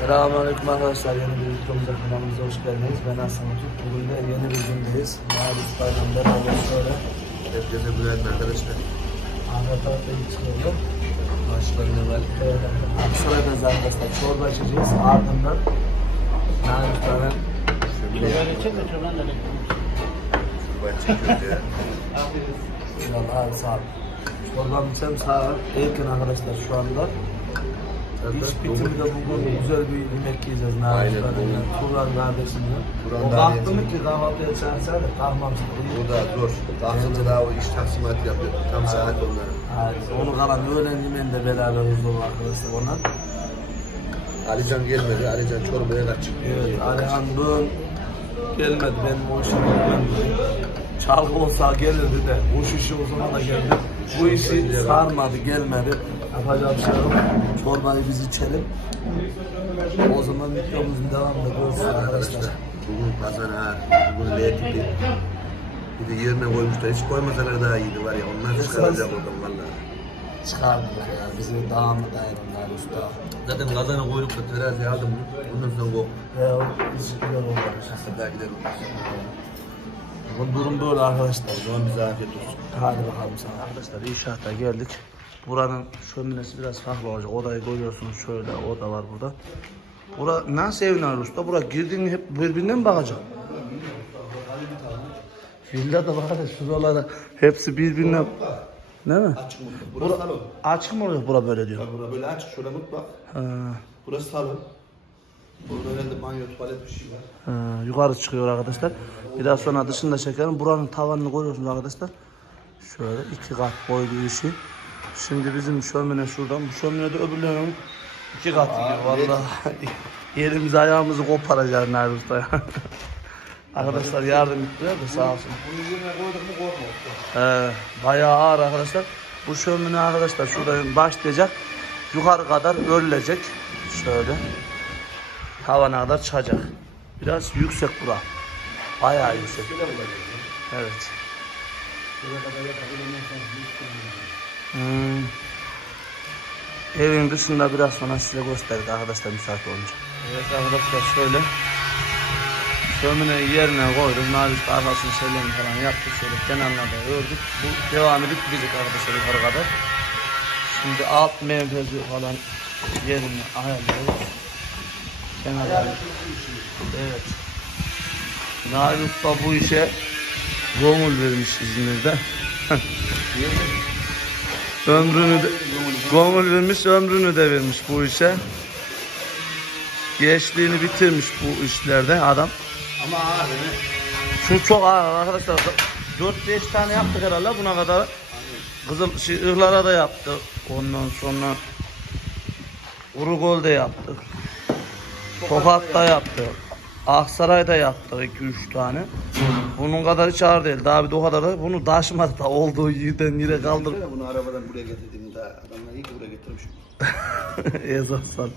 Selamünaleyküm arkadaşlar, yeni bir videomuza kanalımıza hoş geldiniz. Ben Hasan Utut. Bugün de yeni bir gündeyiz. Mağlup bayramda böyle şöyle. Herkese günaydın arkadaşlar. Arka tarafta geçiyor. Başlarına var. Aksaray'da arkadaşlar çorba içeceğiz. Ardından Mağlup bayram. Çorba çekiyoruz ya. Eyvallah abi, sağ ol. Çorbam içelim, sağ ol. Erken arkadaşlar şu anda. İş bitiminde bugün güzel bir yemek yiyeceğiz. Aynen. Turan kardeşimle. Turan O kardeşim. kalktı mı ki kahvaltıya çağırsaydı kalkmam. O da zor. Kalkınca daha o iş taksimat yapıyor. Tam saat onların. Evet, onu kalan öğlen yemeğinde beraber huzur arkadaşlar ona. Alican gelmedi. Alican çorbaya kaçık. Evet, Alihan bugün gelmedi. Benim o işim çalgı olsa gelirdi de o işi o zaman da geldi. Bu işi sarmadı, gelmedi. Yapacak bir şey yok. Çorbayı biz içelim. O zaman videomuzun devamında görüşürüz arkadaşlar. Bugün pazar ha. Bugün leytikli. Bir de yerine koymuşlar. Hiç koymasalar daha iyiydi var ya. Onlar çıkaracak oradan valla. Çıkardık ya. Bizi devamlı dayanırlar usta. Zaten kazana koyduk da terazi aldım mı? Ondan sonra koy. Ya hiç güzel olmamış. Daha gider olmaz. Bu durum böyle arkadaşlar. O zaman bize afiyet olsun. Hadi bakalım sana. Arkadaşlar inşaata geldik. Buranın şöminesi biraz farklı olacak. Odayı görüyorsunuz, şöyle oda var burada. Bura nasıl evin var usta? Bura girdiğin hep birbirine mi bakacak? Villa da bakacak. Şuralarda hepsi birbirine. Değil mi? Açık mı? Burası salon. Açık mı oluyor bura böyle diyor? Bura böyle açık. Şurada mutfak. Burası salon. Burada herhalde banyo, tuvalet bir şey var. Yukarı çıkıyor arkadaşlar. Biraz sonra dışında çekelim. Buranın tavanını görüyorsunuz arkadaşlar. Şöyle 2 kat boylu işi. Şimdi bizim şömine şuradan. Bu şömine de öbürlerinin 2 katı gibi. Vallahi yerimizi ayağımızı koparacağız neredeyse ya. Arkadaşlar yardım ettiler de sağ olsun. Bunu yerine koyduk mu korkma. Bayağı ağır arkadaşlar. Bu şömine arkadaşlar şuradan başlayacak. Yukarı kadar örülecek. Şöyle. Tavana kadar çıkacak. Biraz yüksek bura. Bayağı yüksek. Evet. Evin dışında biraz sonra size gösterdik arkadaşlar müsait olunca. Evet arkadaşlar şöyle. Şömineyi yerine koyduk. Nalis arkasını şeylerini falan yaptık. Şöyle kenarlarda ördük. Bu devam edip gidecek arkadaşlar yukarı kadar. Şimdi alt menfezi falan yerini ayarlıyoruz. Kenarlarda. Evet. Nalis da bu işe gönül vermiş İzmir'de. Ömrünü de gönül vermiş, ömrünü de vermiş bu işe. Gençliğini bitirmiş bu işlerde adam. Ama ağır değil mi? Şu çok ağır arkadaşlar. 4-5 tane yaptık herhalde buna kadar. Kızıl ıhlara da yaptık. Ondan sonra Urugol'da yaptık. Tokat'ta yaptık. Aksaray'da yaptık 2-3 tane. Bunun kadar hiç ağır değil. Daha bir de o kadar da bunu taşımadı da olduğu yerden yere kaldır. Bunu arabadan buraya getirdim daha adamlar iyi ki buraya getirmişim. Ezan.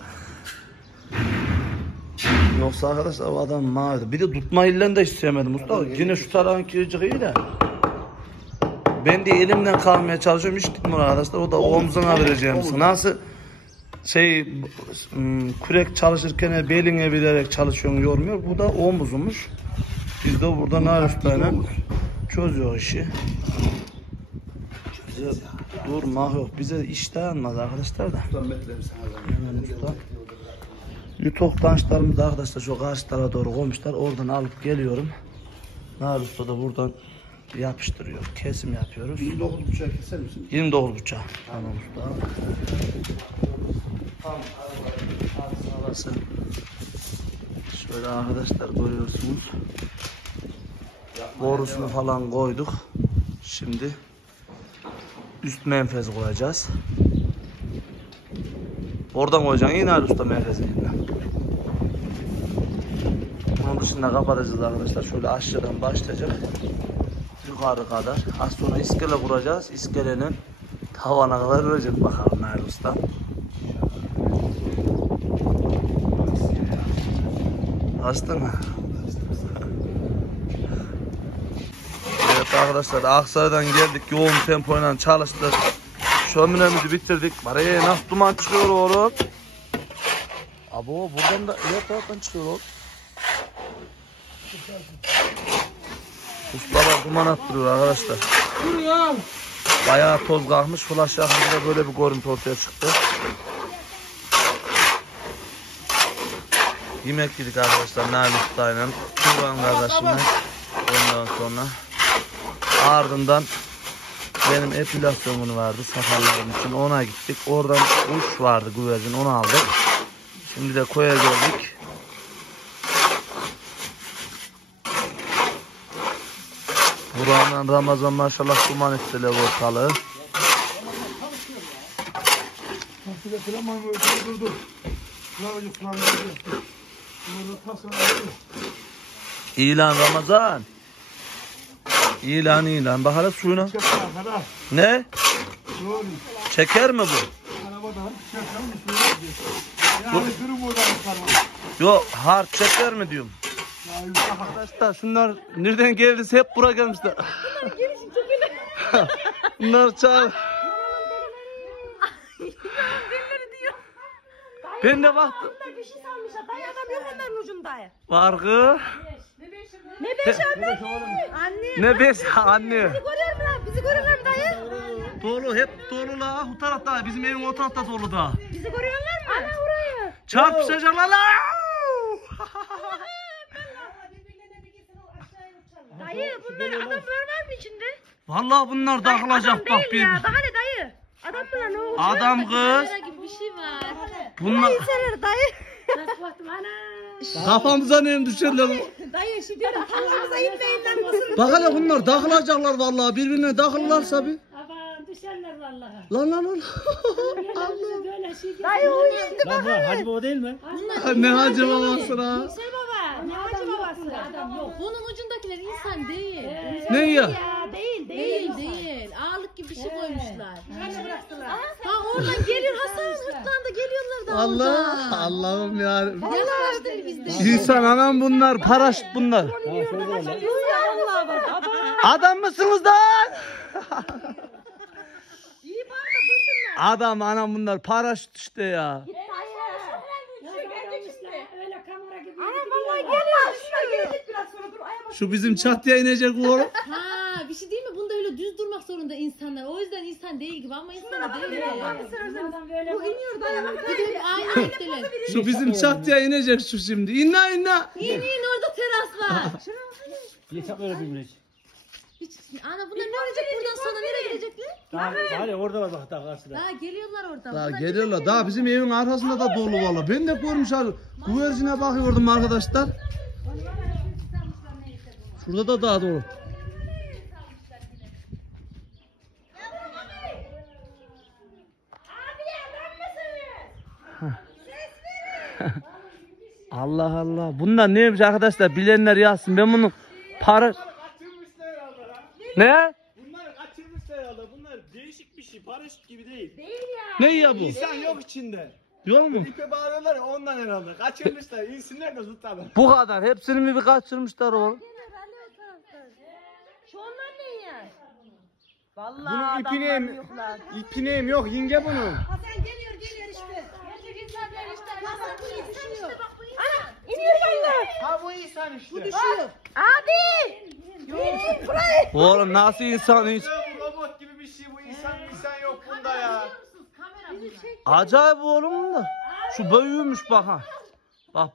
Yoksa arkadaşlar o adam mağdur. Bir de tutma illen de isteyemedim usta. Yine şu tarafın kircik iyi de. Ben de elimden kalmaya çalışıyorum. Hiç gitmiyor arkadaşlar. O da omzuna vereceğim. Nasıl kürek çalışırken beline bilerek çalışıyorsun, yormuyor. Bu da omuzumuş. Biz de burada nariflerle çözüyor işi. Bize durmak yok. Bize iş dayanmaz arkadaşlar da. Hemen usta. Yutok taşlarımız arkadaşlar şu karşı tarafa doğru koymuşlar. Oradan alıp geliyorum. Nar usta da buradan yapıştırıyor. Kesim yapıyoruz. 29 bıçağı keser misin? 29 bıçak. Tamam usta. Tamam. Şöyle arkadaşlar görüyorsunuz. Borusunu falan koyduk. Şimdi üst menfez koyacağız. Oradan koyacaksın yine usta menfezini. Bunun dışında kapatacağız arkadaşlar. Şöyle aşağıdan başlayacak. Yukarı kadar. Az sonra iskele kuracağız. İskelenin tavana kadar ölecek bakalım Nail Usta. Açtın mı? Evet arkadaşlar Aksaray'dan geldik. Yoğun tempoyla çalıştık. Şöminemizi bitirdik. Baraya nasıl duman çıkıyor oğlum? Abo buradan da diğer taraftan çıkıyor oğlum. Ustalar duman attırıyor arkadaşlar. Bayağı toz kalkmış. Flash yakınca böyle bir görüntü ortaya çıktı. Yemek yedik arkadaşlar Nail Usta'yla, Kurban kardeşimle. Ondan sonra ardından benim epilasyonum vardı sakallarım için, ona gittik. Oradan uç vardı, güvercin, onu aldık. Şimdi de koya geldik. Buranın Ramazan maşallah duman ettiler ortalığı. İlan Ramazan. İlan. Bak hele suyuna. Ne? Çeker mi bu? Yok, hard çeker mi diyorum. Arkadaşlar şunlar nereden geldiyse hep buraya gelmişler. Bunlar çağır. Ben de baktım. Onlar bir şey salmışlar. Dayı adam yok onların ucunda. Var kız. Ne beş anne? Anne. Ne beş anne. Bizi görüyor mu lan? Bizi görüyorlar mı dayı? Dolu, hep dolu la. Bu tarafta, bizim evin o tarafta dolu da. Bizi görüyorlar mı? Ana orayı. Çarpışacaklar la. Dayı bunlar adam var mı içinde? Vallahi bunlar dağılacak bak Değil bir. ya. Bak hadi dayı. Adam bunlar ne oldu? Adam kız. gibi bir şey var. Bunlar Serer dayı. Nasıl baktım ana? kafamıza ne düşerler. Dayı şu diyor. Allah'ıza inmeyin lan mısır. Bak hele bunlar dağılacaklar vallahi, birbirine dağılırlarsa bir. Aman düşerler vallahi. Lan. Böyle şey değil. Dayı uyuyordu bak. Lan bu Hacı Baba değil mi? Ne hacı babası la. Yüksel baba. Ne hacı babası? Adam yok. Bunun ucundakiler insan değil. Ne ya? Ya değil. Değil. Ağırlık gibi bir şey koymuşlar. Hani bıraktılar. Ha oradan geliyor Hasan. Hırtlandı geliyorlar da Allah, oradan. Allah'ım ya. Yaklaştı bizde. İnsan anam bunlar, paraşüt bunlar. Allah bak. Adam mısınız lan? İyi bak da dursunlar. Adam anam bunlar, paraşüt işte ya. Öyle kamera gibi. Ana vallahi geliyor. Şuna gelecek biraz sonra. Dur ayağıma. Şu bizim çatıya inecek oğlum. Ha bir şey değil mi? Bunda öyle düz durmak zorunda insanlar. O yüzden insan değil gibi ama insan değil. Bu iniyor dayı bak. Bir de aynı renkteler. Şu bizim çatıya inecek şu şimdi. İnna. İn orada teras var. Yeter öyle bir güneş. Ana bunlar ne olacak buradan sonra nereye gidecekler? Hadi orada var bak daha karşıda. Daha geliyorlar oradan. Daha Bunlar geliyorlar. Daha bizim evin arkasında da dolu valla. Ben de görmüş abi. Güvercine bakıyordum arkadaşlar. Şurada da daha dolu. Allah Allah. Bunlar neymiş arkadaşlar? Bilenler yazsın. Ben bunu para... Kaçırmışlar herhalde lan. Ne? Bunlar kaçırmışlar herhalde. Bunlar değişik bir şey. Paraşüt gibi değil. Ne ya bu? İnsan yok içinde. Yok mu? İpe bağırıyorlar ya ondan herhalde. Kaçırmışlar. İnsinler de tutalım. Bu kadar. Hepsini mi bir kaçırmışlar oğlum? Şu onlar ne ya? Bunun ipineyim yok yenge bunun. Hasan geliyor işte. Gerçek insanlar işte. Hasan bu düşüyor. Ana iniyor yanına. Ha bu insan işte. Düşüyor. Abi. Yok. Burayı. Oğlum nasıl insan hiç? Bu robot gibi bir şey bu insan yok bunda ya. Acayip oğlum da. Şu büyümüş bak ha.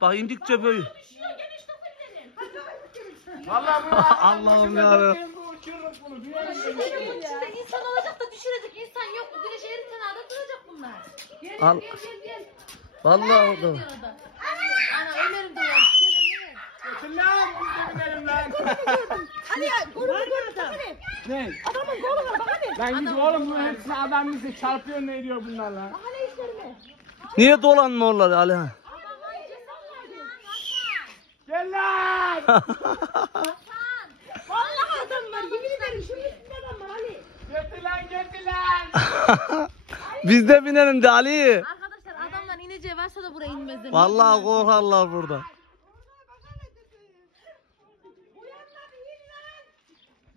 Bak indikçe büyü. Vallahi bu Allah'ım ya. bu uçururum bunu. içinde insan olacak da düşürecek insan yok. Bu güneş erir kenarda duracak bunlar. Al. Vallahi orada. Ana Ömer'im de var. Gel Ömer. Götür lan biz de binelim lan. Hadi ya. Gurur adam. Ne? Adamın kolu var bak hadi. Lan git oğlum bunun hepsini adam bize çarpıyor ne ediyor bunlarla? Hadi işlerine. Niye dolanma oraları Ali ha? Gel lan. Vallahi adam var. Yemin ederim şunun üstünde adam var Ali. Getir lan. Biz de binelim de Ali. Arkadaşlar adamlar ineceği varsa da buraya inmezler. Vallahi korkarlar burada.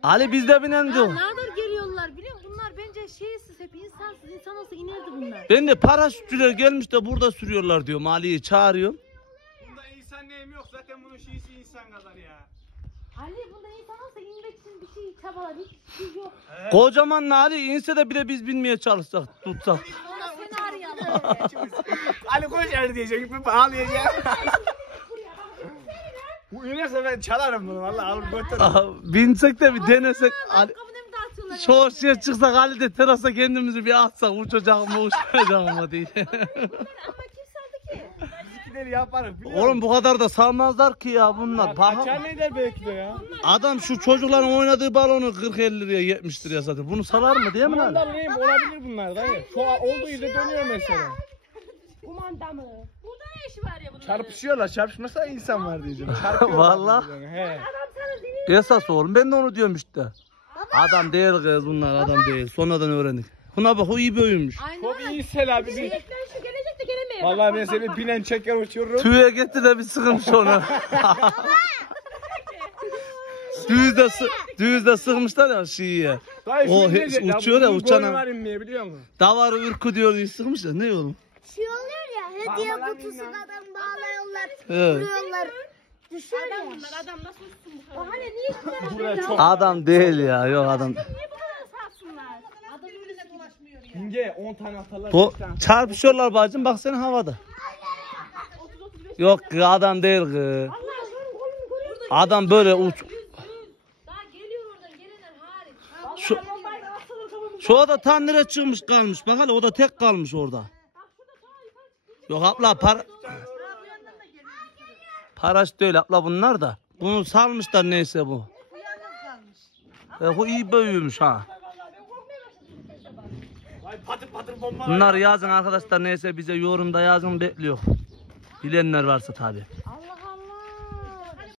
Ali biz de binelim diyor. Nereden geliyorlar biliyor musun? Bunlar bence şeysiz hep insansız. insan olsa inerdi bunlar. Ben de paraşütçüler gelmiş de burada sürüyorlar diyorum. Ali'yi çağırıyorum. Bunda insan neyim yok zaten bunun şeysi insan kadar ya. Ali bunda insan olsa inmek için bir şey çabalar. Hiç şey yok. Kocaman Ali inse de bile biz binmeye çalışsak, tutsak. Sonra seni arayalım. Ali koş er diyecek, bir ağlayacak. Bu inerse ben çalarım bunu vallahi alıp götürürüm. Aa, binsek de bir denesek. Ali, Kapıda mı dağıtıyorlar? şu ortaya çıksak Ali de terasa kendimizi bir atsak uçacak mı uçmayacak mı diye. Ama kim saldı ki? Bizimkileri yaparız biliyor musun? Oğlum bu kadar da salmazlar ki ya bunlar. Bak, Kaçar ne der belki de ya. adam şu çocukların oynadığı balonu 40-50 liraya 70 liraya satıyor. Bunu salar mı değil mi lan? Bundan neyim olabilir bunlar dayı. Şu an olduğu yerde dönüyor mesela. Kumanda mı? Burada ne işi var ya bunun? Çarpışıyorlar, çarpışmasa insan var diyeceğim. Çarpıyorlar Vallahi. birbirlerine, he. Adam sana deli. Esas oğlum ben de onu diyorum işte. Adam değil kız bunlar adam değil. Sonradan öğrendik. Buna bak o iyi büyümüş. Aynen. Çok iyisin abi. Ben şu gelecek de gelemiyor. Vallahi ben seni binen çeker uçururum. Tüye getir de bir sıkmış onu. Düğüzde sıkmışlar ya şiiye. Dayı O şu inecek ya, uçuyor ya, bunun uçana. boynu var inmeye biliyor musun? Davarı ürkü diyor diye sıkmışlar. Ne oğlum? Şey oluyor ya, hediye kutusundan bağlıyorlar, Evet. vuruyorlar. Düşüyor adam ya. Bunlar adam nasıl uçsun bu kadar? Hani niye bu kadar Buraya çok. Adam değil ya. Yok adam. niye bu kadar sarsınlar? Adam öyle dolaşmıyor ya. Yenge 10 tane atarlar. Bu 5 tane. çarpışıyorlar bacım bak sen havada. Yok kız, adam değil kız. Allah şunun kolunu görüyor musun? Adam böyle uç. Daha geliyor oradan gelenler hariç. Şu, şu da tanrıya çıkmış kalmış. Bak hele o da tek kalmış orada. Yok abla paraşüt değil abla bunlar da. Bunu salmışlar neyse bu. Bu iyi büyümüş ha. Ay patır patır bomba. Bunlar yazın arkadaşlar neyse bize yorumda yazın bekliyor. Bilenler varsa tabi.